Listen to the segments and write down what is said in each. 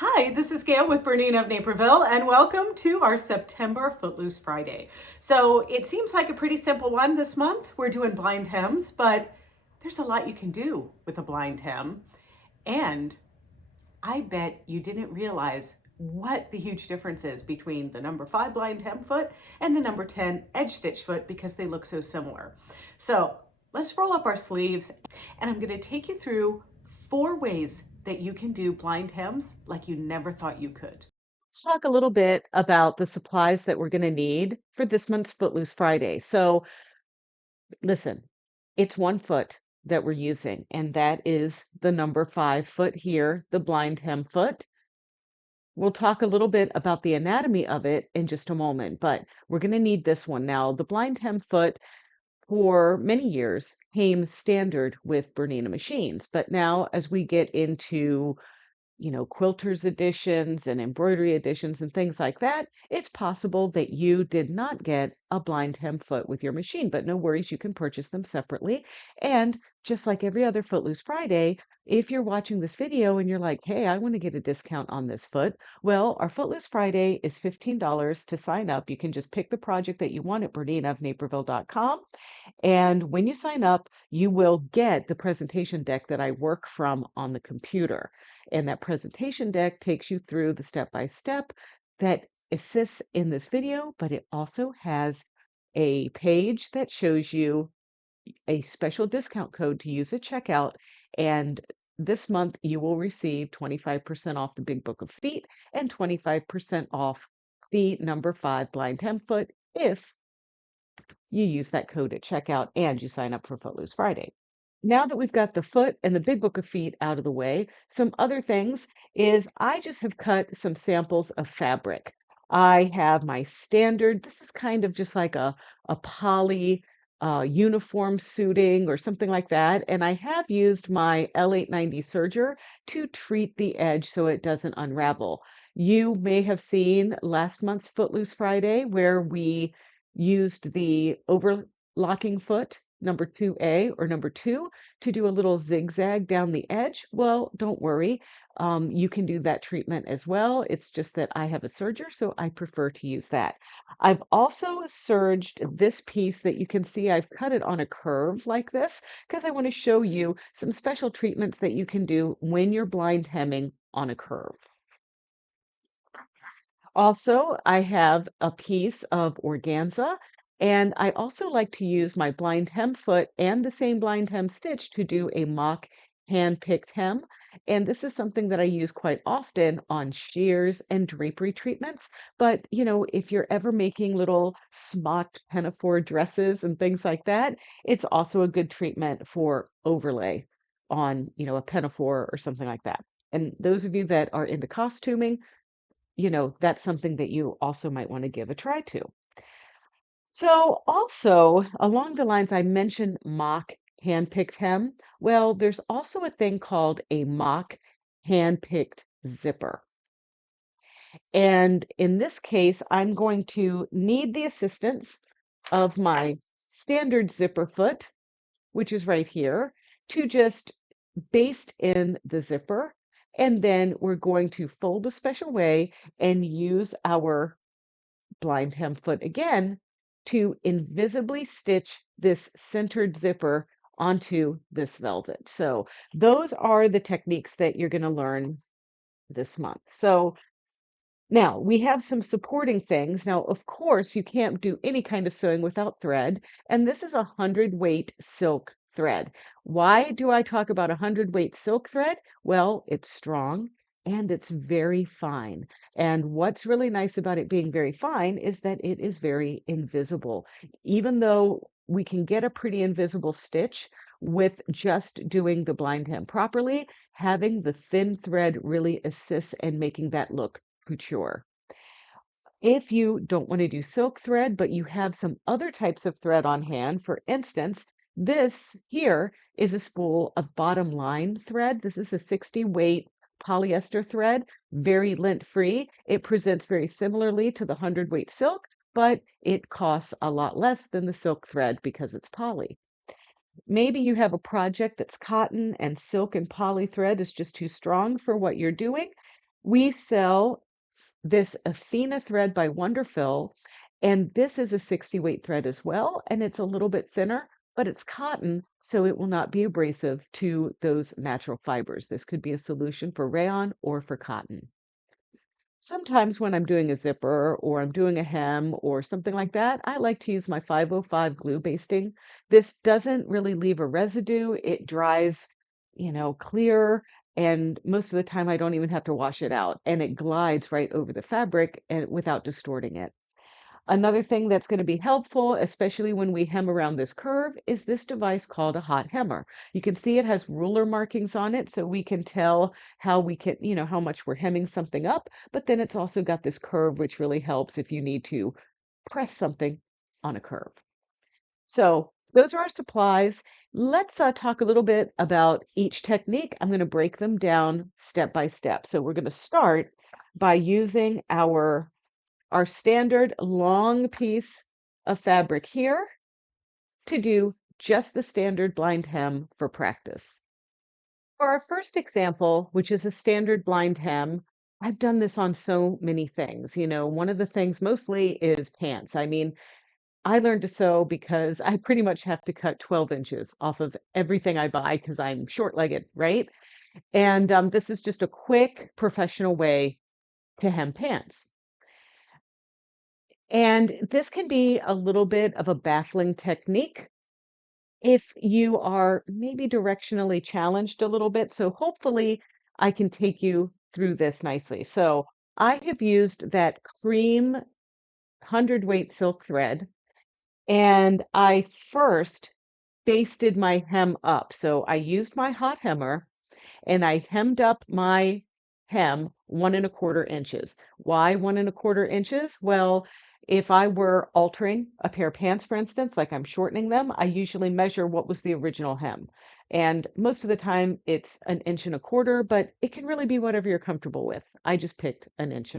Hi, this is Gayle with BERNINA of Naperville, and welcome to our September Footloose Friday. So it seems like a pretty simple one this month. We're doing blind hems, but there's a lot you can do with a blind hem. And I bet you didn't realize what the huge difference is between the number 5 blind hem foot and the number 10 edge stitch foot because they look so similar. So let's roll up our sleeves, and I'm going to take you through 4 ways that you can do blind hems like you never thought you could. Let's talk a little bit about the supplies that we're going to need for this month's Footloose Friday. So, listen, it's 1 foot that we're using, and that is the number 5 foot here, the blind hem foot. We'll talk a little bit about the anatomy of it in just a moment, but we're going to need this one now. The blind hem foot for many years came standard with Bernina machines, but now as we get into quilters editions and embroidery editions and things like that, it's possible that you did not get a blind hem foot with your machine, but no worries, you can purchase them separately. And just like every other Footloose Friday, if you're watching this video and you're like, hey, I want to get a discount on this foot, well, our Footloose Friday is $15 to sign up. You can just pick the project that you want at BERNINAofNaperville.com. And when you sign up, you will get the presentation deck that I work from on the computer. And that presentation deck takes you through the step-by-step that assists in this video, but it also has a page that shows you a special discount code to use at checkout. And this month you will receive 25% off the Big Book of Feet and 25% off the number 5 blind hem foot if you use that code at checkout and you sign up for Footloose Friday. Now that we've got the foot and the Big Book of Feet out of the way, some other things is I just have cut some samples of fabric. I have my standard, this is kind of just like a poly uniform suiting or something like that. And I have used my L890 serger to treat the edge so it doesn't unravel. You may have seen last month's Footloose Friday where we used the overlocking foot, number 2A or number 2, to do a little zigzag down the edge. Well, don't worry. You can do that treatment as well. It's just that I have a serger, so I prefer to use that. I've also serged this piece that you can see I've cut it on a curve like this because I want to show you some special treatments that you can do when you're blind hemming on a curve. Also, I have a piece of organza, and I also like to use my blind hem foot and the same blind hem stitch to do a mock hand-picked hem. And this is something that I use quite often on shears and drapery treatments. But, if you're ever making little smocked pinafore dresses and things like that, it's also a good treatment for overlay on, a pinafore or something like that. And those of you that are into costuming, that's something that you also might want to give a try to. So, also along the lines I mentioned mock handpicked hem. Well, there's also a thing called a mock handpicked zipper. And in this case, I'm going to need the assistance of my standard zipper foot, which is right here, to just baste in the zipper. And then we're going to fold a special way and use our blind hem foot again to invisibly stitch this centered zipper onto this velvet. So those are the techniques that you're going to learn this month. So now we have some supporting things. Now, of course, you can't do any kind of sewing without thread, and this is a 100 weight silk thread. Why do I talk about a 100 weight silk thread? Well, it's strong and it's very fine. And what's really nice about it being very fine is that it is very invisible. Even though we can get a pretty invisible stitch with just doing the blind hem properly, having the thin thread really assists in making that look couture. If you don't want to do silk thread, but you have some other types of thread on hand, for instance, this here is a spool of bottom line thread. This is a 60 weight polyester thread, very lint free. It presents very similarly to the 100 weight silk, but it costs a lot less than the silk thread because it's poly. Maybe you have a project that's cotton and silk and poly thread is just too strong for what you're doing. We sell this Athena thread by Wonderfill, and this is a 60 weight thread as well, and it's a little bit thinner, but it's cotton, so it will not be abrasive to those natural fibers. This could be a solution for rayon or for cotton. Sometimes when I'm doing a zipper or I'm doing a hem or something like that, I like to use my 505 glue basting. This doesn't really leave a residue. It dries, clear, and most of the time I don't even have to wash it out, and it glides right over the fabric and without distorting it. Another thing that's going to be helpful, especially when we hem around this curve, is this device called a hot hemmer. You can see it has ruler markings on it, so we can tell how we can, how much we're hemming something up, but then it's also got this curve, which really helps if you need to press something on a curve. So those are our supplies. Let's talk a little bit about each technique. I'm going to break them down step by step. So we're going to start by using our standard long piece of fabric here to do just the standard blind hem for practice. For our first example, which is a standard blind hem, I've done this on so many things. One of the things mostly is pants. I mean, I learned to sew because I pretty much have to cut 12 inches off of everything I buy because I'm short-legged, right? And this is just a quick professional way to hem pants. And this can be a little bit of a baffling technique if you are maybe directionally challenged a little bit. So hopefully I can take you through this nicely. So I have used that cream 100 weight silk thread, and I first basted my hem up. So I used my hot hemmer and I hemmed up my hem 1¼ inches. Why 1¼ inches? Well, if I were altering a pair of pants, for instance, like I'm shortening them, I usually measure what was the original hem. And most of the time it's 1¼ inch, but it can really be whatever you're comfortable with. I just picked 1¼ inch.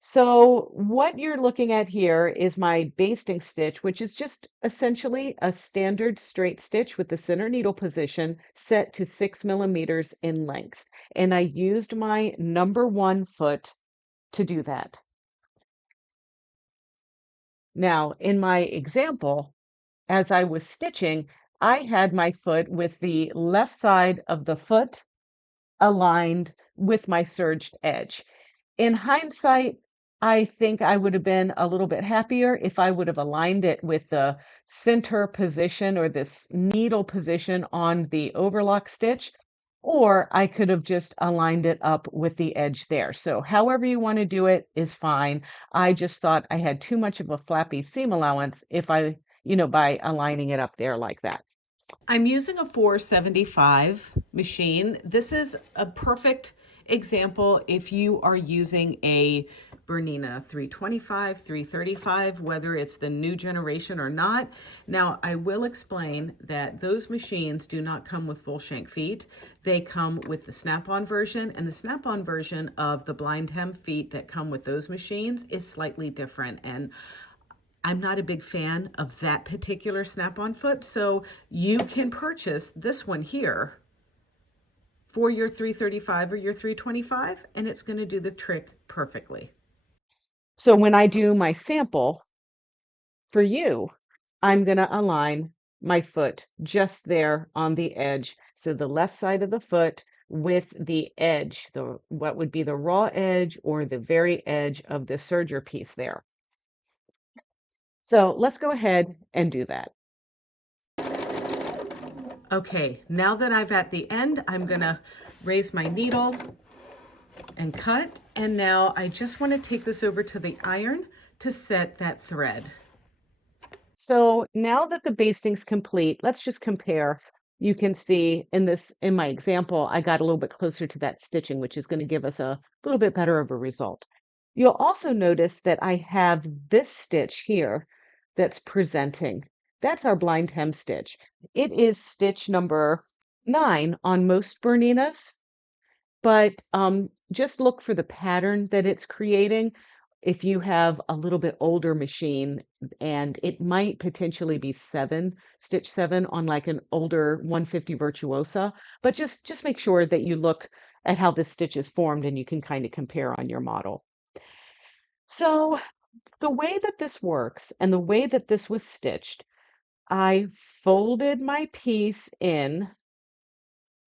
So what you're looking at here is my basting stitch, which is just essentially a standard straight stitch with the center needle position set to 6 millimeters in length. And I used my number 1 foot to do that. Now, in my example, as I was stitching, I had my foot with the left side of the foot aligned with my serged edge. In hindsight, I think I would have been a little bit happier if I would have aligned it with the center position or this needle position on the overlock stitch, or I could have just aligned it up with the edge there. So however you want to do it is fine. I just thought I had too much of a flappy seam allowance if I, by aligning it up there like that. I'm using a 475 machine. This is a perfect example if you are using a Bernina 325, 335, whether it's the new generation or not. Now, I will explain that those machines do not come with full shank feet. They come with the snap-on version, and the snap-on version of the blind hem feet that come with those machines is slightly different. And I'm not a big fan of that particular snap-on foot, so you can purchase this one here for your 335 or your 325, and it's going to do the trick perfectly. So when I do my sample for you, I'm going to align my foot just there on the edge. So the left side of the foot with the edge, what would be the raw edge or the very edge of the serger piece there. So let's go ahead and do that. Okay, now that I've at the end, I'm going to raise my needle and cut. And now I just want to take this over to the iron to set that thread. So now that the basting's complete, let's just compare. You can see in my example, I got a little bit closer to that stitching, which is going to give us a little bit better of a result. You'll also notice that I have this stitch here that's presenting. That's our blind hem stitch. It is stitch number 9 on most Berninas, but just look for the pattern that it's creating. If you have a little bit older machine, and it might potentially be stitch 7 on like an older 150 Virtuosa, but just make sure that you look at how this stitch is formed, and you can kind of compare on your model. So the way that this works and the way that this was stitched, I folded my piece in,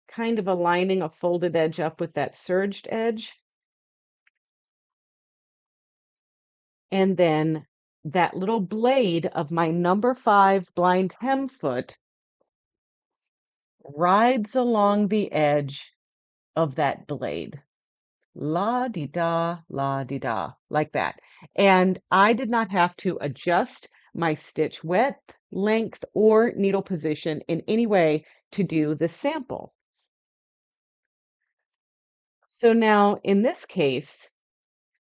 kind of aligning a folded edge up with that serged edge. And then that little blade of my number 5 blind hem foot rides along the edge of that blade. La di da, like that. And I did not have to adjust my stitch width, length, or needle position in any way to do the sample. So now in this case,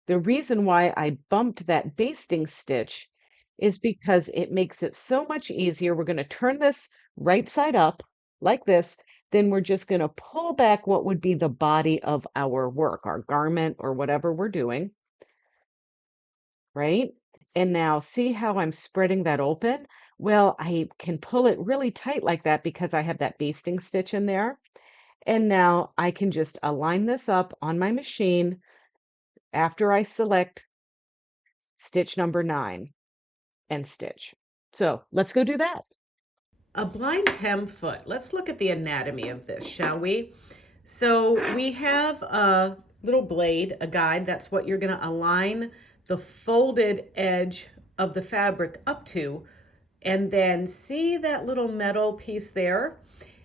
the reason why I bumped that basting stitch is because it makes it so much easier. We're going to turn this right side up like this. Then we're just going to pull back what would be the body of our work, our garment or whatever we're doing, right? And now see how I'm spreading that open? Well, I can pull it really tight like that because I have that basting stitch in there. And now I can just align this up on my machine after I select stitch number 9 and stitch. So let's go do that. A blind hem foot. Let's look at the anatomy of this, shall we? So we have a little blade, a guide. That's what you're going to align the folded edge of the fabric up to. And then see that little metal piece there?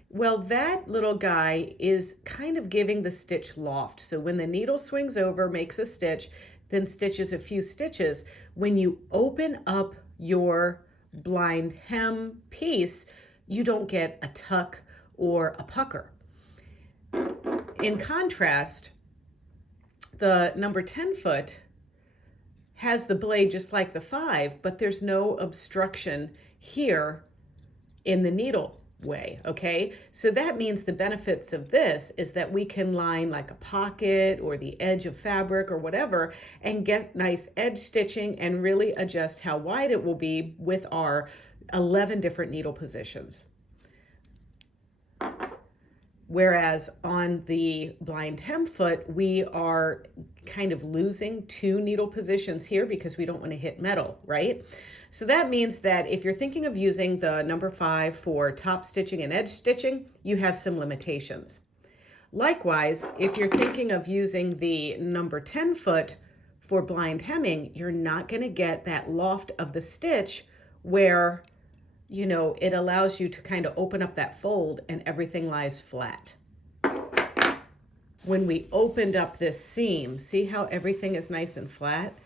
Well, that little guy is kind of giving the stitch loft. So when the needle swings over, makes a stitch, then stitches a few stitches. When you open up your blind hem piece, you don't get a tuck or a pucker. In contrast, the number 10 foot has the blade just like the 5, but there's no obstruction here in the needle way, okay? So that means the benefits of this is that we can line like a pocket or the edge of fabric or whatever and get nice edge stitching and really adjust how wide it will be with our 11 different needle positions. Whereas on the blind hem foot, we are kind of losing 2 needle positions here because we don't want to hit metal, right? So that means that if you're thinking of using the number 5 for top stitching and edge stitching, you have some limitations. Likewise, if you're thinking of using the number 10 foot for blind hemming, you're not going to get that loft of the stitch where, you know, it allows you to kind of open up that fold and everything lies flat. When we opened up this seam, see how everything is nice and flat?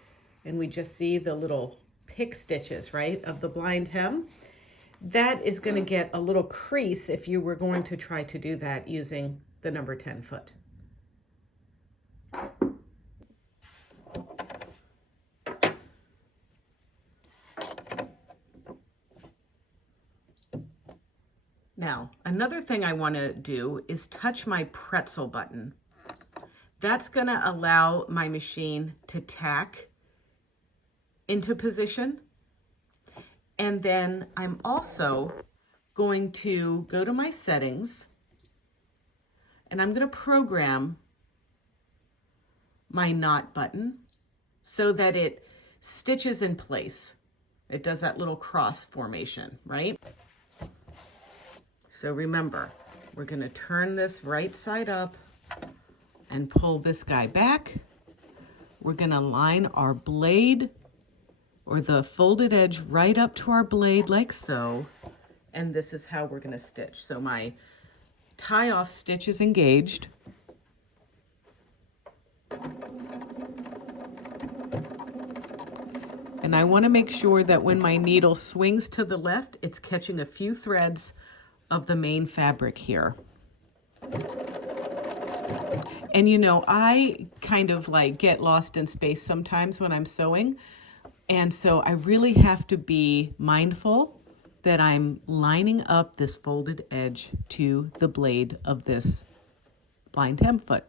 And we just see the little pick stitches, right, of the blind hem? That is going to get a little crease if you were going to try to do that using the number 10 foot. Now, another thing I want to do is touch my pretzel button. That's going to allow my machine to tack into position. And then I'm also going to go to my settings and I'm going to program my knot button so that it stitches in place. It does that little cross formation, right? So remember, we're going to turn this right side up and pull this guy back. We're going to line our blade or the folded edge right up to our blade like so. And this is how we're going to stitch. So my tie-off stitch is engaged. And I want to make sure that when my needle swings to the left, it's catching a few threads of the main fabric here. And you know, I kind of like get lost in space sometimes when I'm sewing. And so I really have to be mindful that I'm lining up this folded edge to the blade of this blind hem foot.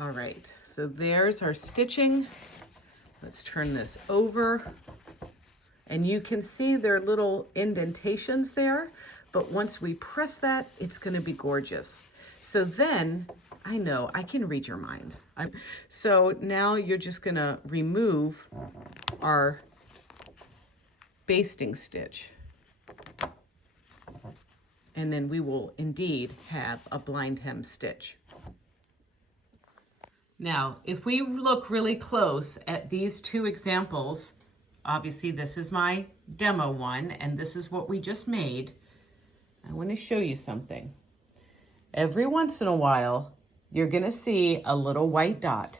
All right, so there's our stitching. Let's turn this over. And you can see there are little indentations there, but once we press that, it's gonna be gorgeous. So then, I know, I can read your minds. So now you're just gonna remove our basting stitch. And then we will indeed have a blind hem stitch. Now, if we look really close at these two examples, obviously this is my demo one, and this is what we just made. I want to show you something. Every once in a while, you're going to see a little white dot.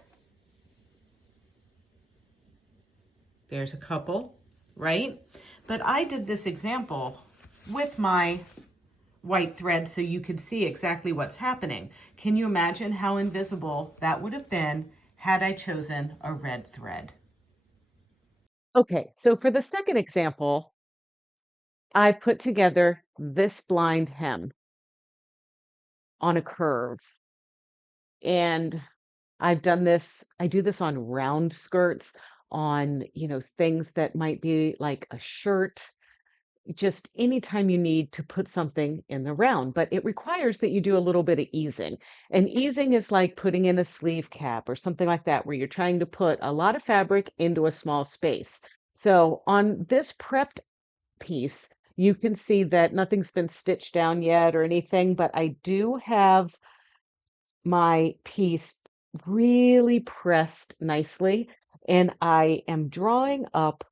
There's a couple, right? But I did this example with my white thread so you could see exactly what's happening. Can you imagine how invisible that would have been had I chosen a red thread? Okay, so for the second example, I put together this blind hem on a curve. And I've done this, I do this on round skirts, on, things that might be like a shirt, just anytime you need to put something in the round, but it requires that you do a little bit of easing. And easing is like putting in a sleeve cap or something like that, where you're trying to put a lot of fabric into a small space. So on this prepped piece, you can see that nothing's been stitched down yet or anything, but I do have my piece really pressed nicely, and I am drawing up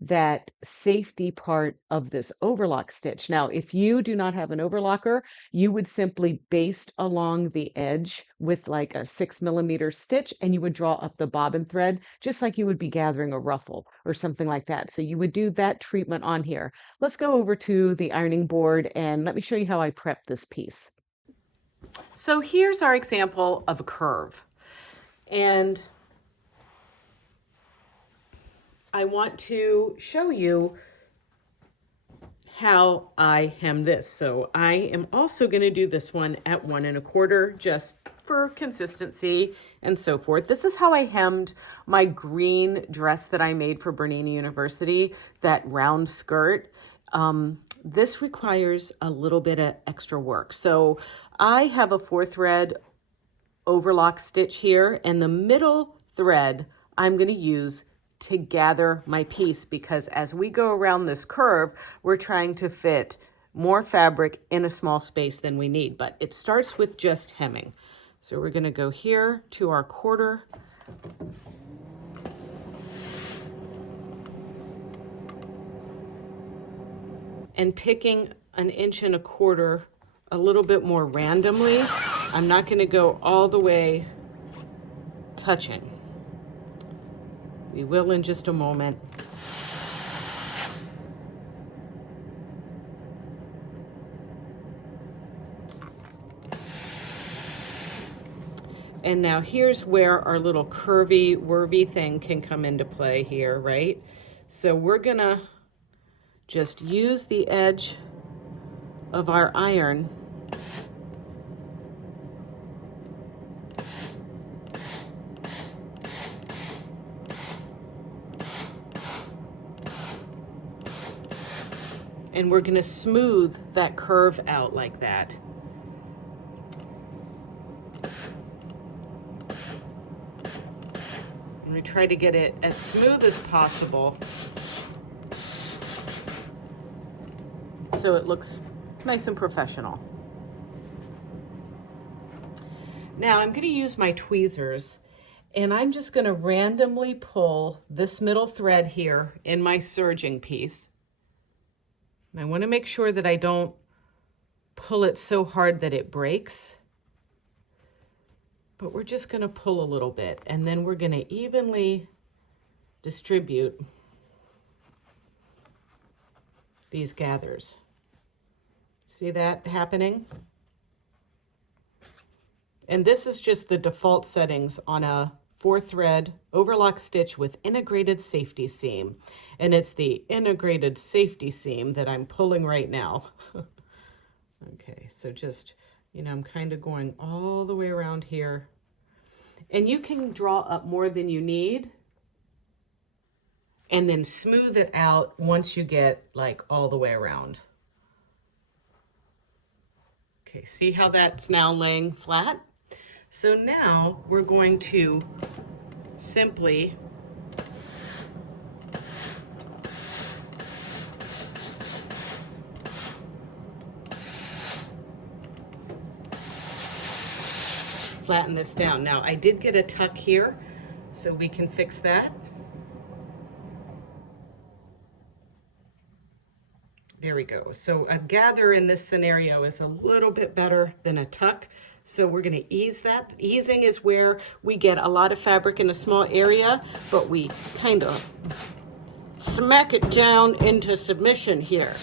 that safety part of this overlock stitch. Now, if you do not have an overlocker, you would simply baste along the edge with like a 6mm stitch, and you would draw up the bobbin thread just like you would be gathering a ruffle or something like that. So you would do that treatment on here. Let's go over to the ironing board and let me show you how I prep this piece. So here's our example of a curve. And I want to show you how I hem this. So I am also going to do this one at 1 1/4 just for consistency and so forth. This is how I hemmed my green dress that I made for Bernina University, that round skirt. This requires a little bit of extra work. So I have a 4-thread overlock stitch here, and the middle thread I'm going to use to gather my piece, because as we go around this curve, we're trying to fit more fabric in a small space than we need, but it starts with just hemming. So we're going to go here to our 1/4. And picking an 1 1/4 a little bit more randomly. I'm not going to go all the way touching. We will in just a moment. And now here's where our little curvy, wurvy thing can come into play here, right? So we're gonna just use the edge of our iron and we're gonna smooth that curve out like that. And we try to get it as smooth as possible so it looks nice and professional. Now I'm going to use my tweezers, and I'm just going to randomly pull this middle thread here in my serging piece. And I want to make sure that I don't pull it so hard that it breaks. But we're just going to pull a little bit, and then we're going to evenly distribute these gathers. See that happening? And this is just the default settings on a 4-thread overlock stitch with integrated safety seam. And it's the integrated safety seam that I'm pulling right now. Okay, so just, I'm kind of going all the way around here. And you can draw up more than you need and then smooth it out once you get like all the way around. Okay, see how that's now laying flat? So now we're going to simply flatten this down. Now I did get a tuck here, so we can fix that. There we go. So a gather in this scenario is a little bit better than a tuck. So we're going to ease that. Easing is where we get a lot of fabric in a small area, but we kind of smack it down into submission here.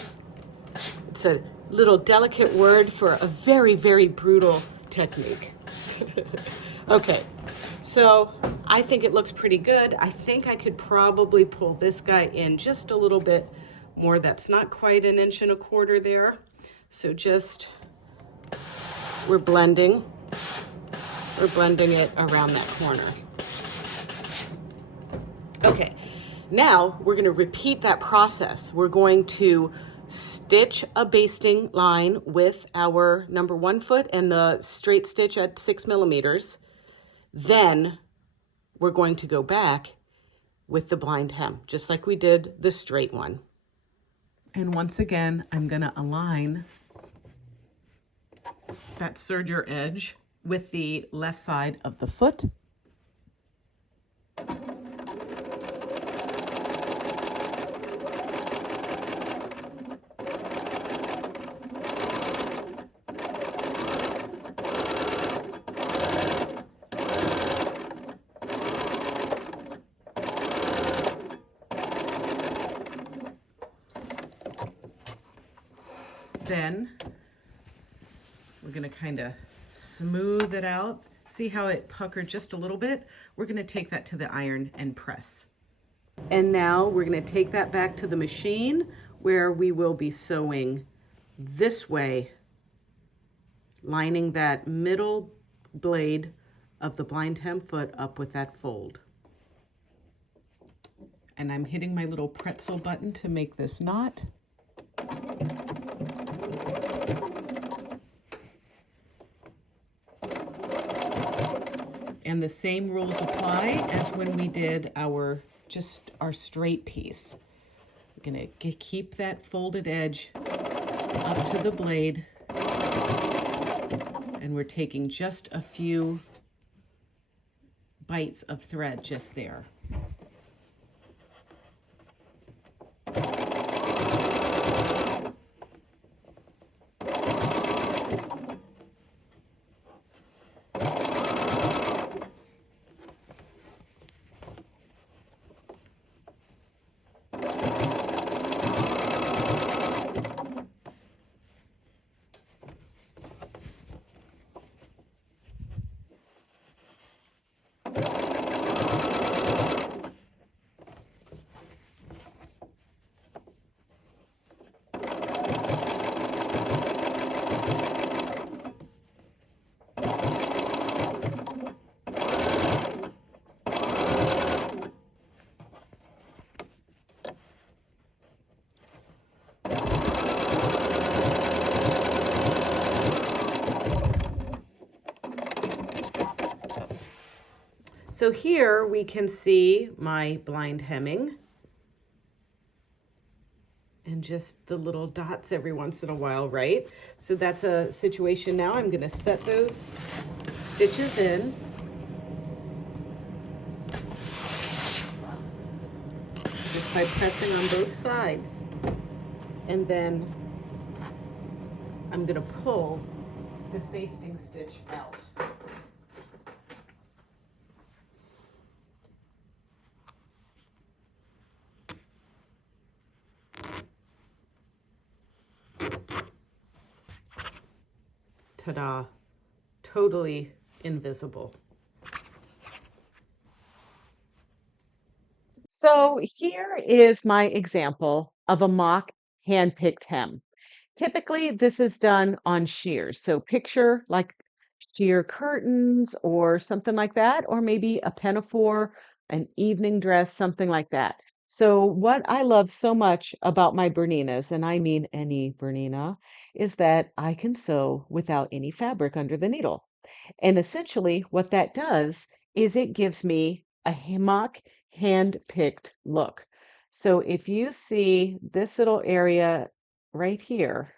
It's a little delicate word for a very, very brutal technique. Okay, so I think it looks pretty good. I think I could probably pull this guy in just a little bit more. That's not quite 1.25 inches there. So just, we're blending it around that corner. Okay, now we're gonna repeat that process. We're going to stitch a basting line with our number 1 foot and the straight stitch at 6 millimeters. Then we're going to go back with the blind hem, just like we did the straight one. And once again, I'm gonna align that serger edge with the left side of the foot. Then we're going to kind of smooth it out. See how it puckered just a little bit? We're going to take that to the iron and press. And now we're going to take that back to the machine where we will be sewing this way, lining that middle blade of the blind hem foot up with that fold. And I'm hitting my little pretzel button to make this knot. And the same rules apply as when we did our straight piece. We're gonna keep that folded edge up to the blade, and we're taking just a few bites of thread just there. So here we can see my blind hemming and just the little dots every once in a while, right? So that's a situation now. I'm gonna set those stitches in. Just by pressing on both sides. And then I'm gonna pull this basting stitch out. Ta-da, totally invisible. So here is my example of a mock hand-picked hem. Typically, this is done on shears. So picture like sheer curtains or something like that, or maybe a pinafore, an evening dress, something like that. So what I love so much about my Berninas, and I mean any Bernina, is that I can sew without any fabric under the needle. And essentially what that does is it gives me a mock hand-picked look. So if you see this little area right here,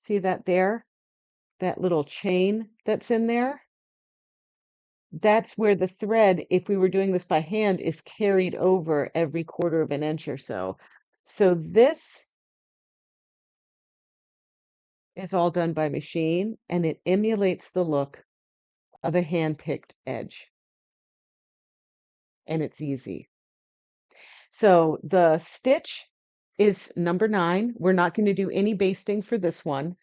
see that there? That little chain that's in there? That's where the thread, if we were doing this by hand, is carried over every quarter of an inch or so. So this is all done by machine and it emulates the look of a hand-picked edge, and it's easy. So the stitch is number 9. We're not going to do any basting for this one.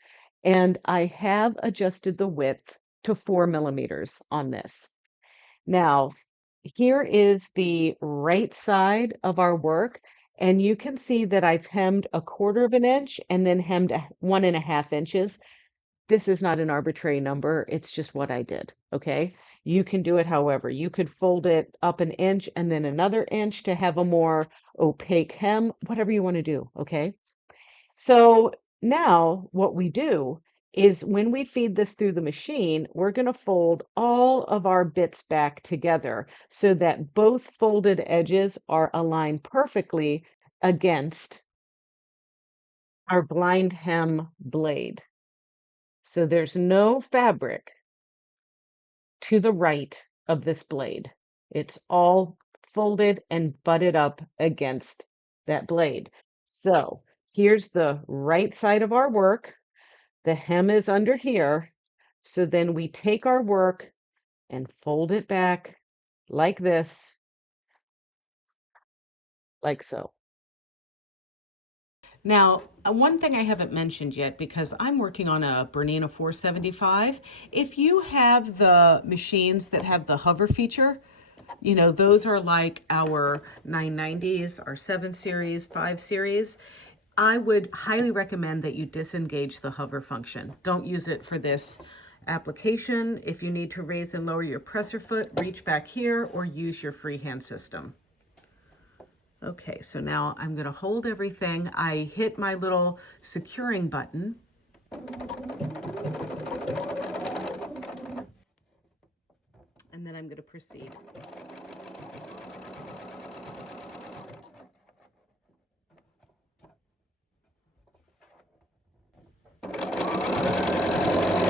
And I have adjusted the width to 4 millimeters on this. Now, here is the right side of our work, and you can see that I've hemmed a quarter of an inch and then hemmed 1.5 inches. This is not an arbitrary number, it's just what I did, okay? You can do it however. You could fold it up an inch and then another inch to have a more opaque hem, whatever you want to do, okay? So now what we do is when we feed this through the machine, we're going to fold all of our bits back together so that both folded edges are aligned perfectly against our blind hem blade. So there's no fabric to the right of this blade. It's all folded and butted up against that blade. So here's the right side of our work. The hem is under here. So then we take our work and fold it back like this, like so. Now, one thing I haven't mentioned yet, because I'm working on a Bernina 475, if you have the machines that have the hover feature, you know, those are like our 990s, our 7 series, 5 series. I would highly recommend that you disengage the hover function. Don't use it for this application. If you need to raise and lower your presser foot, reach back here or use your freehand system. Okay, so now I'm going to hold everything. I hit my little securing button. And then I'm going to proceed.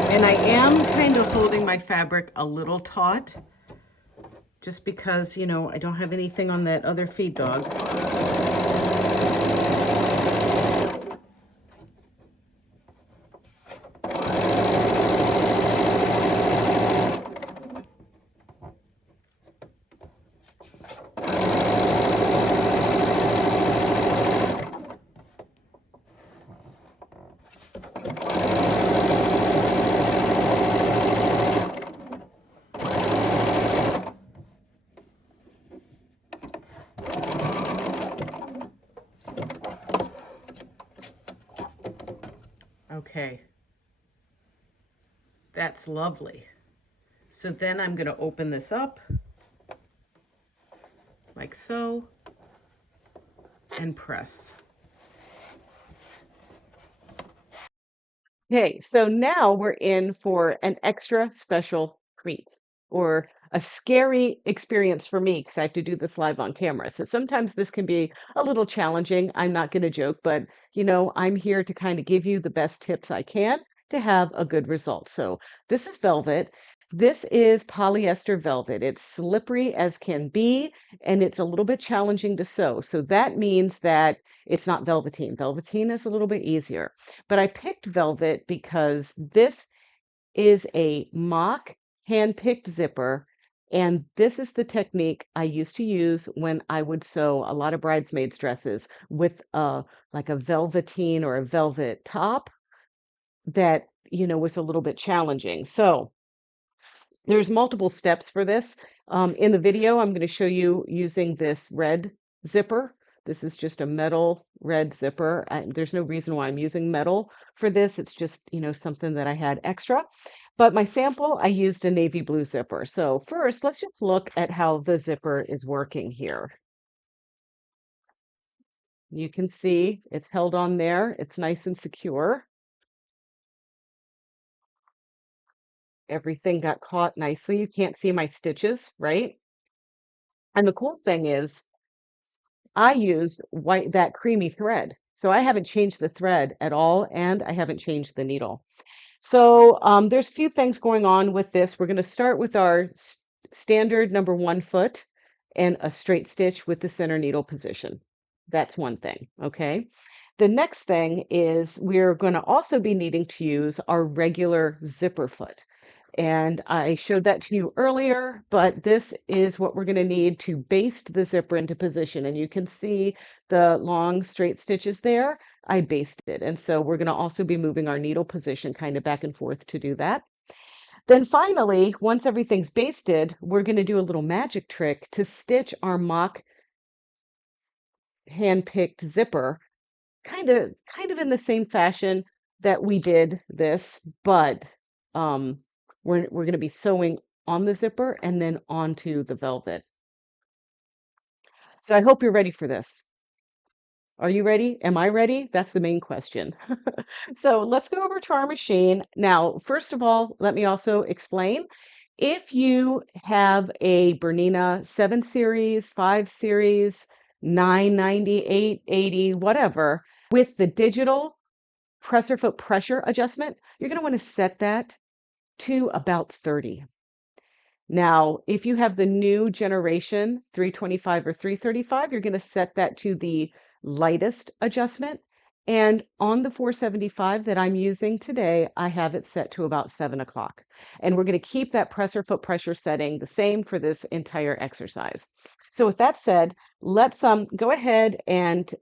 And I am kind of holding my fabric a little taut, just because, you know, I don't have anything on that other feed dog. Okay, that's lovely. So then I'm going to open this up like so and press. Okay, so now we're in for an extra special treat or a scary experience for me because I have to do this live on camera. So sometimes this can be a little challenging. I'm not going to joke, but you know, I'm here to kind of give you the best tips I can to have a good result. So this is velvet. This is polyester velvet. It's slippery as can be, and it's a little bit challenging to sew. So that means that it's not velveteen. Velveteen is a little bit easier. But I picked velvet because this is a mock hand-picked zipper, and this is the technique I used to use when I would sew a lot of bridesmaids dresses with like a velveteen or a velvet top that, you know, was a little bit challenging. So there's multiple steps for this. In the video, I'm going to show you using this red zipper. This is just a metal red zipper. There's no reason why I'm using metal for this. It's just, you know, something that I had extra. But my sample, I used a navy blue zipper. So first, let's just look at how the zipper is working here. You can see it's held on there. It's nice and secure. Everything got caught nicely. You can't see my stitches, right? And the cool thing is I used that creamy thread. So I haven't changed the thread at all, and I haven't changed the needle. So there's a few things going on with this. We're going to start with our standard number 1 foot and a straight stitch with the center needle position. That's one thing, okay? The next thing is we're going to also be needing to use our regular zipper foot. And I showed that to you earlier, but this is what we're going to need to baste the zipper into position. And you can see the long straight stitches there. I basted. And so we're going to also be moving our needle position kind of back and forth to do that. Then finally, once everything's basted, we're going to do a little magic trick to stitch our mock hand-picked zipper kind of in the same fashion that we did this, but um, we're going to be sewing on the zipper and then onto the velvet. So I hope you're ready for this. Are you ready? Am I ready? That's the main question. So let's go over to our machine. Now, first of all, let me also explain. If you have a Bernina 7 series, 5 series, 990, 880, whatever, with the digital presser foot pressure adjustment, you're going to want to set that to about 30. Now, if you have the new generation 325 or 335, you're going to set that to the lightest adjustment. And on the 475 that I'm using today, I have it set to about 7 o'clock. And we're going to keep that presser foot pressure setting the same for this entire exercise. So with that said, let's go ahead and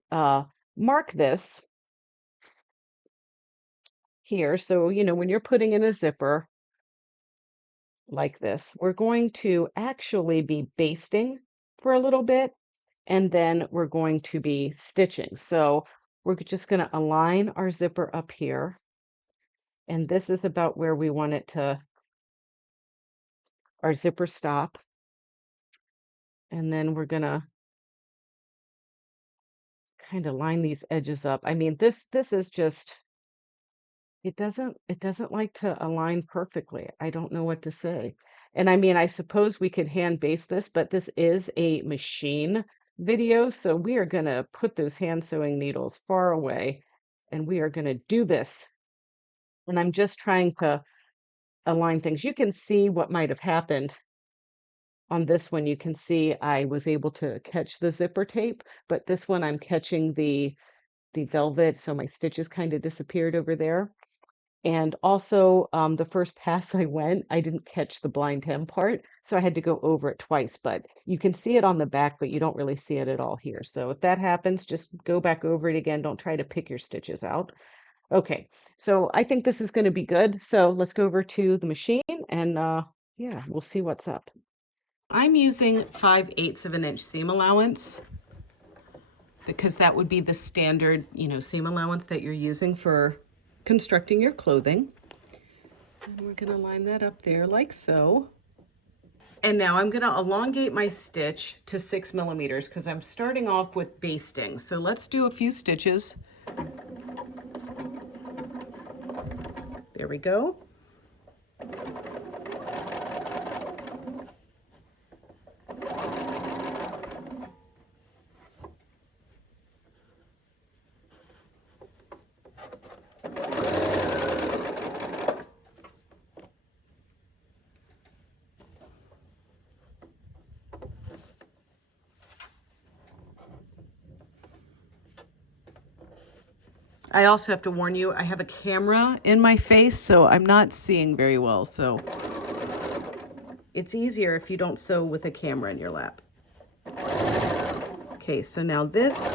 mark this here. So, when you're putting in a zipper like this, we're going to actually be basting for a little bit, and then we're going to be stitching. So we're just going to align our zipper up here. And this is about where we want it to, our zipper stop. And then we're going to kind of line these edges up. I mean, this is just, it doesn't like to align perfectly. I don't know what to say. And I mean, I suppose we could hand baste this, but this is a machine video, so we are going to put those hand sewing needles far away and we are going to do this. And I'm just trying to align things. You can see what might have happened on this one. You can see I was able to catch the zipper tape, but this one I'm catching the velvet, so my stitches kind of disappeared over there. And also, the first pass I went, I didn't catch the blind hem part, so I had to go over it twice. But you can see it on the back, but you don't really see it at all here. So if that happens, just go back over it again. Don't try to pick your stitches out. Okay, so I think this is going to be good. So let's go over to the machine and yeah, we'll see what's up. I'm using 5/8 of an inch seam allowance because that would be the standard, seam allowance that you're using for constructing your clothing. And we're going to line that up there like so. And now I'm going to elongate my stitch to 6 millimeters because I'm starting off with basting. So let's do a few stitches. There we go. I also have to warn you, I have a camera in my face, so I'm not seeing very well. So it's easier if you don't sew with a camera in your lap. Okay, so now this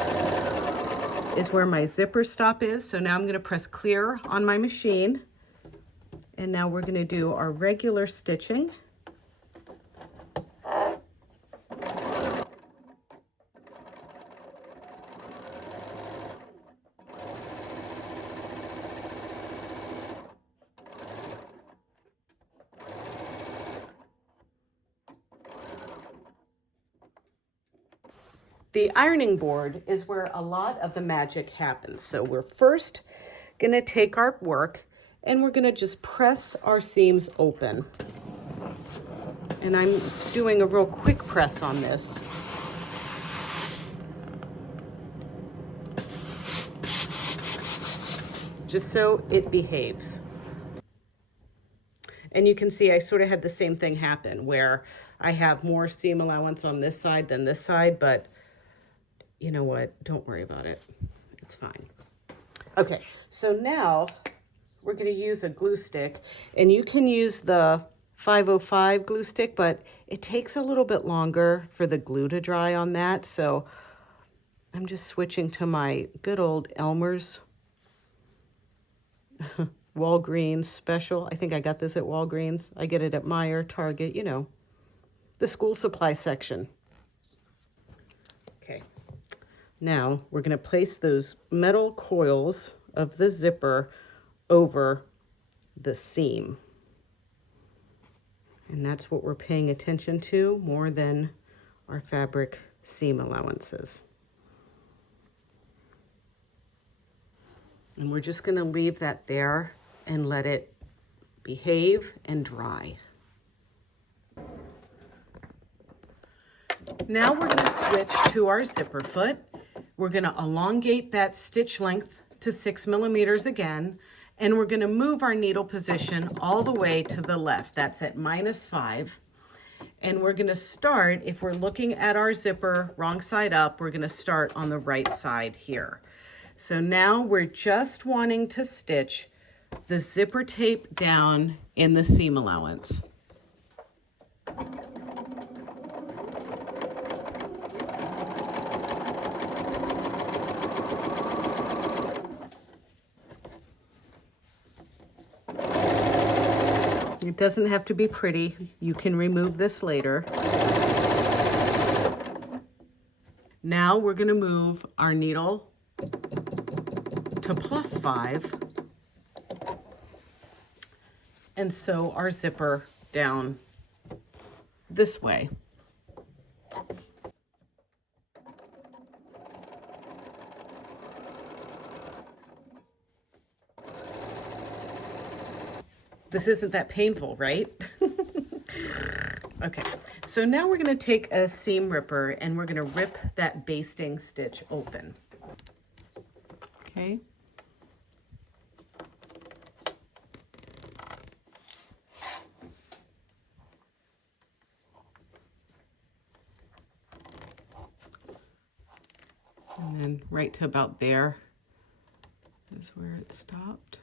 is where my zipper stop is. So now I'm going to press clear on my machine. And now we're going to do our regular stitching. The ironing board is where a lot of the magic happens. So we're first gonna take our work and we're gonna just press our seams open. And I'm doing a real quick press on this. Just so it behaves. And you can see I sort of had the same thing happen where I have more seam allowance on this side than this side, but you know what? Don't worry about it. It's fine. Okay, so now we're going to use a glue stick, and you can use the 505 glue stick, but it takes a little bit longer for the glue to dry on that, so I'm just switching to my good old Elmer's Walgreens special. I think I got this at Walgreens. I get it at Meijer, Target, you know, the school supply section. Okay, now we're going to place those metal coils of the zipper over the seam. And that's what we're paying attention to more than our fabric seam allowances. And we're just going to leave that there and let it behave and dry. Now we're going to switch to our zipper foot. We're going to elongate that stitch length to 6 millimeters again, and we're going to move our needle position all the way to the left. That's at -5. And we're going to start, if we're looking at our zipper wrong side up, we're going to start on the right side here. So now we're just wanting to stitch the zipper tape down in the seam allowance. It doesn't have to be pretty. You can remove this later. Now we're going to move our needle to +5 and sew our zipper down this way. This isn't that painful, right? Okay, so now we're going to take a seam ripper and we're going to rip that basting stitch open. Okay. And then right to about there is where it stopped.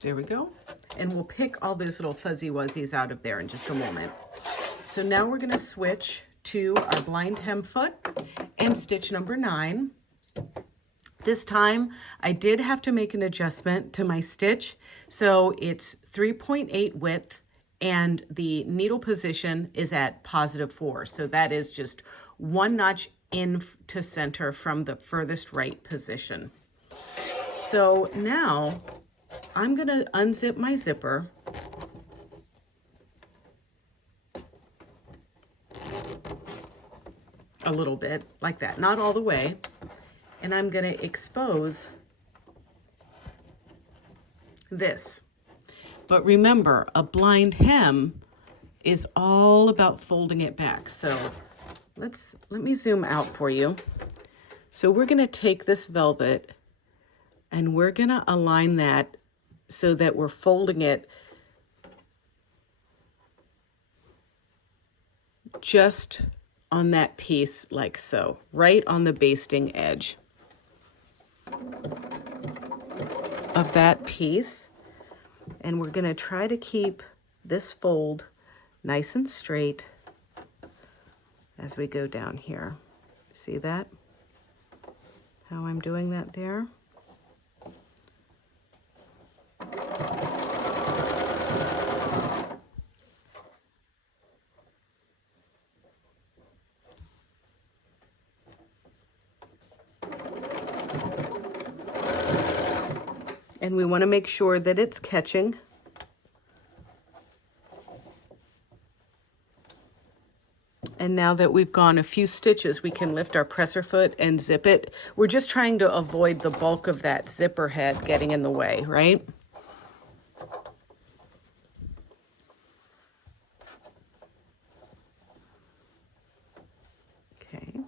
There we go. And we'll pick all those little fuzzy wuzzies out of there in just a moment. So now we're going to switch to our blind hem foot and stitch number 9. This time I did have to make an adjustment to my stitch. So it's 3.8 width and the needle position is at +4. So that is just 1 notch in to center from the furthest right position. So now I'm going to unzip my zipper a little bit like that, not all the way, and I'm going to expose this. But remember, a blind hem is all about folding it back. So let me zoom out for you. So we're going to take this velvet and we're going to align that so that we're folding it just on that piece like so, right on the basting edge of that piece. And we're going to try to keep this fold nice and straight as we go down here. See that? How I'm doing that there? And we want to make sure that it's catching. And now that we've gone a few stitches, we can lift our presser foot and zip it. We're just trying to avoid the bulk of that zipper head getting in the way, right? Okay.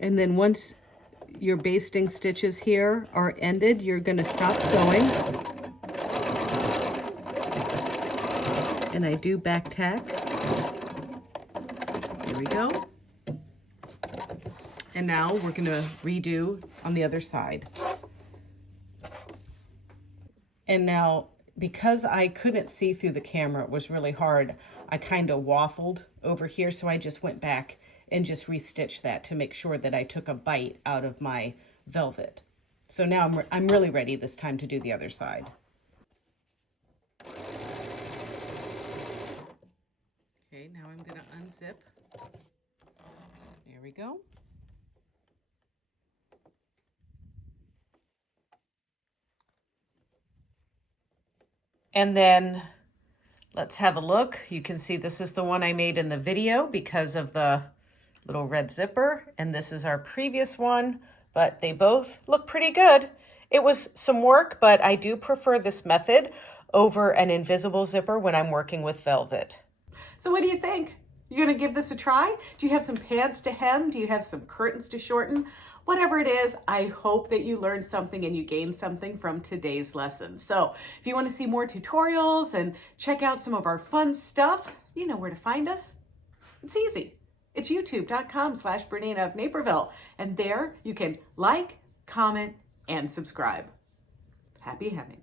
And then once your basting stitches here are ended, you're going to stop sewing. And I do back tack. There we go. And now we're going to redo on the other side. And now, because I couldn't see through the camera, it was really hard, I kind of waffled over here, so I just went back and just restitched that to make sure that I took a bite out of my velvet. So now I'm really ready this time to do the other side. Okay, now I'm going to unzip. There we go. And then let's have a look. You can see this is the one I made in the video because of the little red zipper, and this is our previous one, but they both look pretty good. It was some work, but I do prefer this method over an invisible zipper when I'm working with velvet. So what do you think? You gonna give this a try? Do you have some pants to hem? Do you have some curtains to shorten? Whatever it is, I hope that you learned something and you gained something from today's lesson. So if you want to see more tutorials and check out some of our fun stuff, you know where to find us. It's easy. It's youtube.com/BERNINA of Naperville. And there you can like, comment, and subscribe. Happy hemming.